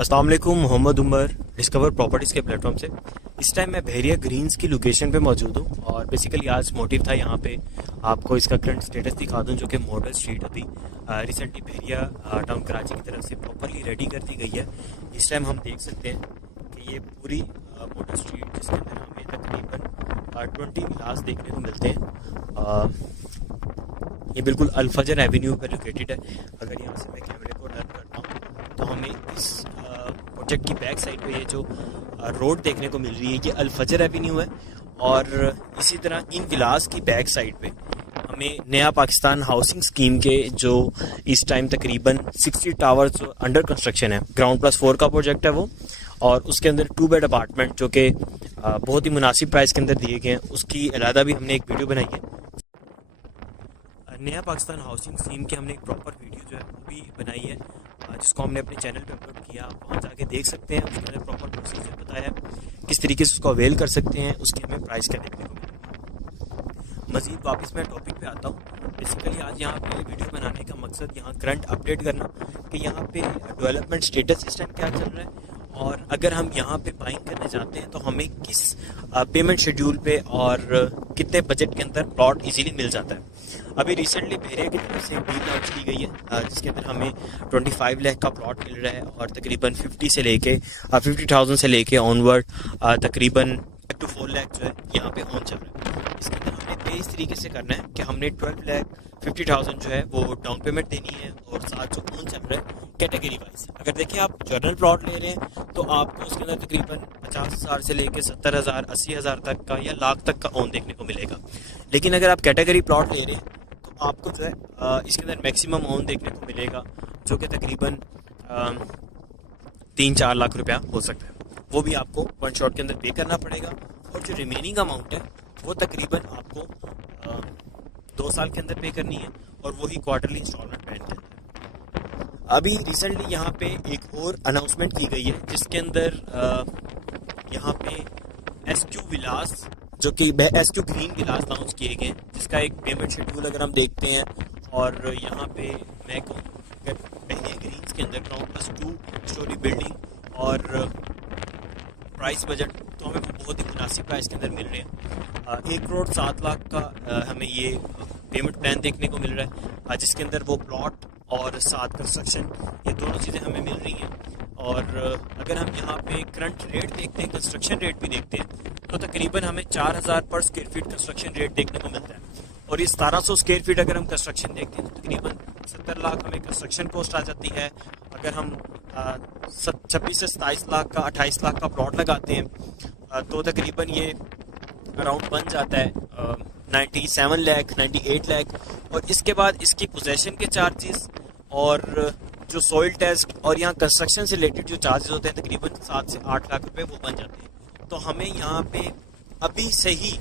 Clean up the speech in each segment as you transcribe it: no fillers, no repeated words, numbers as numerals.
अस्सलाम वालेकुम, Mohammad Umar discover properties के प्लेटफॉर्म से। इस टाइम मैं बहरिया ग्रीन्स की लोकेशन पे मौजूद हूँ और बेसिकली आज मोटिव था यहाँ पे आपको इसका करंट स्टेटस दिखा दूँ, जो कि मॉडल स्ट्रीट अभी रिसेंटली बहरिया टाउन कराची की तरफ से प्रॉपरली रेडी कर दी गई है। इस टाइम हम देख सकते हैं कि ये पूरी मॉडल स्ट्रीट जिसके अंदर हमें तकरीबन 20 विलास देखने को मिलते हैं। ये बिल्कुल अल-फजर एवेन्यू पर लोकेटेड है। अगर यहाँ से मैं कैमरे को टर्न करता हूँ तो हमें इस प्रोजेक्ट की बैक साइड पे ये जो रोड देखने को मिल रही है ये अल-फजर एवेन्यू है। और इसी तरह इन विलास की बैक साइड पे हमें नया पाकिस्तान हाउसिंग स्कीम के जो इस टाइम तकरीबन 60 टावर्स अंडर कंस्ट्रक्शन है, ग्राउंड प्लस 4 का प्रोजेक्ट है वो, और उसके अंदर 2 बेड अपार्टमेंट जो कि बहुत ही मुनासिब प्राइस के अंदर दिए गए हैं, उसकी अलहदा भी हमने एक वीडियो बनाई है। नया पाकिस्तान हाउसिंग स्कीम की हमने एक प्रॉपर वीडियो जो है वो भी बनाई है, जिसको हमने अपने चैनल पे अपलोड किया। आप वहाँ जाके देख सकते हैं। उसके अंदर प्रॉपर प्रोसीजर बताया है, किस तरीके से उसको अवेल कर सकते हैं, उसकी हमें प्राइस क्या देखने को मिलेगा। मज़ीद वापस मैं टॉपिक पे आता हूँ। बेसिकली आज यहाँ पे वीडियो बनाने का मकसद यहाँ करंट अपडेट करना कि यहाँ पे डेवलपमेंट स्टेटस इस टाइम क्या चल रहा है, और अगर हम यहाँ पे बाइंग करने जाते हैं तो हमें किस पेमेंट शेड्यूल पे और कितने बजट के अंदर प्लॉट इजीली मिल जाता है। अभी रिसेंटली बहरिया की तरफ से डील लॉन्च की गई है, जिसके अंदर हमें 25 लाख का प्लॉट मिल रहा है और तकरीबन 50,000 से लेके ऑनवर्ड तकरीबन 2 to 4 लाख जो है यहाँ पे ऑन चल रहा है। इसके अंदर हमने पे इस तरीके से करना है कि हमने 12,50,000 जो है वो डाउन पेमेंट देनी है, और साथ जो ऑन चल रहा है कैटेगरी वाइज। अगर देखिए आप जर्नल प्लॉट ले रहे हैं तो आपको उसके अंदर तकरीबन 50,000 से लेके 70,000 80,000 तक का या लाख तक का ऑन देखने को मिलेगा। लेकिन अगर आप कैटेगरी प्लॉट ले रहे हैं तो आपको जो है इसके अंदर मैक्सिमम ऑन देखने को मिलेगा, जो कि तकरीबन 3-4 लाख रुपया हो सकता है। वो भी आपको वन शॉट के अंदर पे करना पड़ेगा, और जो रिमेनिंग अमाउंट है वो तकरीबन आपको 2 साल के अंदर पे करनी है, और वही क्वार्टरली इंस्टॉलमेंट प्लान के अंदर। अभी रिसेंटली यहाँ पे एक और अनाउंसमेंट की गई है, जिसके अंदर यहाँ पे SQ विलास जो कि SQ ग्रीन विलास लॉन्च किए गए, जिसका एक पेमेंट शेड्यूल अगर हम देखते हैं, और यहाँ पे मैं कहूँ बहरिया ग्रीन्स के अंदर ग्राउंड प्लस 2 स्टोरी बिल्डिंग और प्राइस बजट तो हमें बहुत ही मुनासिब प्राइस के अंदर मिल रहे हैं। 1 करोड़ 7 लाख का हमें ये पेमेंट प्लान देखने को मिल रहा है, जिसके अंदर वो प्लॉट और साथ कंस्ट्रक्शन ये दोनों चीज़ें हमें मिल रही हैं। और अगर हम यहाँ पे करंट रेट देखते हैं, कंस्ट्रक्शन रेट भी देखते हैं, तो तकरीबन हमें 4,000 पर स्क्वायर फीट कंस्ट्रक्शन रेट देखने को मिलता है। और ये 1700 स्क्वायर फीट अगर हम कंस्ट्रक्शन देखते हैं तो तकरीबन 70 लाख हमें कंस्ट्रक्शन कॉस्ट आ जाती है। अगर हम 26 से 27 लाख का 28 लाख का प्लॉट लगाते हैं तो तकरीबन ये अराउंड बन जाता है 97 लाख 98 लाख। और इसके बाद इसकी पोजेसन के चार्जेस और जो सॉइल टेस्ट और यहाँ कंस्ट्रक्शन से रिलेटेड जो चार्जेस होते हैं तकरीबन 7 से 8 लाख रुपए वो बन जाते हैं। तो हमें यहाँ पे अभी से ही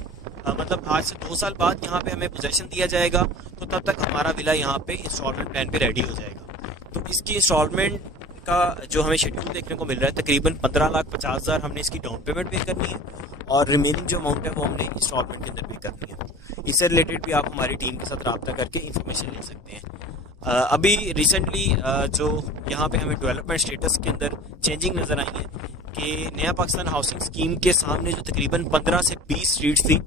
मतलब आज से 2 साल बाद यहाँ पे हमें पोजेसन दिया जाएगा, तो तब तक हमारा विला यहाँ पे इंस्टॉलमेंट प्लान पे रेडी हो जाएगा। तो इसकी इंस्टॉलमेंट का जो हमें शेड्यूल देखने को मिल रहा है तकरीबन 15,50,000 हमने इसकी डाउन पेमेंट पे करनी है, और रिमेनिंग जो अमाउंट है वो हमने इंस्टॉलमेंट के अंदर पे करनी है। इससे रिलेटेड भी आप हमारी टीम के साथ रब्ता करके इन्फॉर्मेशन ले सकते हैं। अभी रिसेंटली जो यहाँ पे हमें डेवलपमेंट स्टेटस के अंदर चेंजिंग नज़र आई है कि नया पाकिस्तान हाउसिंग स्कीम के सामने जो तकरीबन 15 से 20 स्ट्रीट्स थी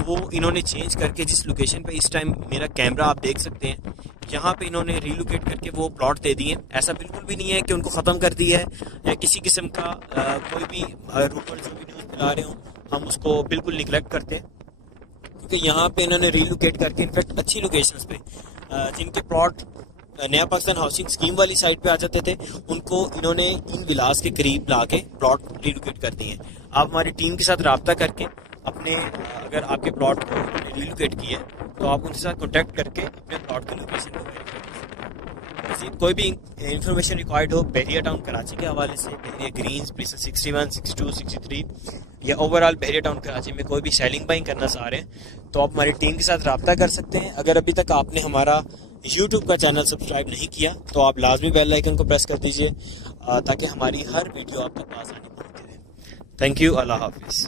वो इन्होंने चेंज करके जिस लोकेशन पे इस टाइम मेरा कैमरा आप देख सकते हैं, यहाँ पे इन्होंने रीलोकेट करके वो प्लॉट दे दिए। ऐसा बिल्कुल भी नहीं है कि उनको ख़त्म कर दिया है या किसी किस्म का कोई भी रूमर जो भी न्यूज़ फैला रहे हों हम उसको बिल्कुल निगलेक्ट करते हैं, क्योंकि यहाँ पे इन्होंने रीलोकेट करके इनफैक्ट अच्छी लोकेशंस पे जिनके प्लॉट नया पाकिस्तान हाउसिंग स्कीम वाली साइड पे आ जाते थे उनको इन्होंने इन विलास के करीब ला के प्लॉट रीलोकेट कर दिए हैं। आप हमारी टीम के साथ रब्ता करके अपने अगर आपके प्लॉट को रीलोकेट किया तो आप उनके साथ कॉन्टैक्ट करके अपने प्लॉट की लोकेशन को वेरीफाई कर सकते हैं। कोई भी इंफॉर्मेशन रिक्वायर्ड हो बहरिया टाउन कराची के हवाले से, बहरिया ग्रीन्स प्लेस 61, 62, 63 या ओवरऑल बहरिया टाउन कराची में कोई भी सेलिंग बाइंग करना चाह रहे हैं तो आप हमारी टीम के साथ रब्ता कर सकते हैं। अगर अभी तक आपने हमारा YouTube का चैनल सब्सक्राइब नहीं किया तो आप लाजमी बेल आइकन को प्रेस कर दीजिए ताकि हमारी हर वीडियो आपके पास आने पहुँचती रहे। थैंक यू, अल्लाह हाफिज़।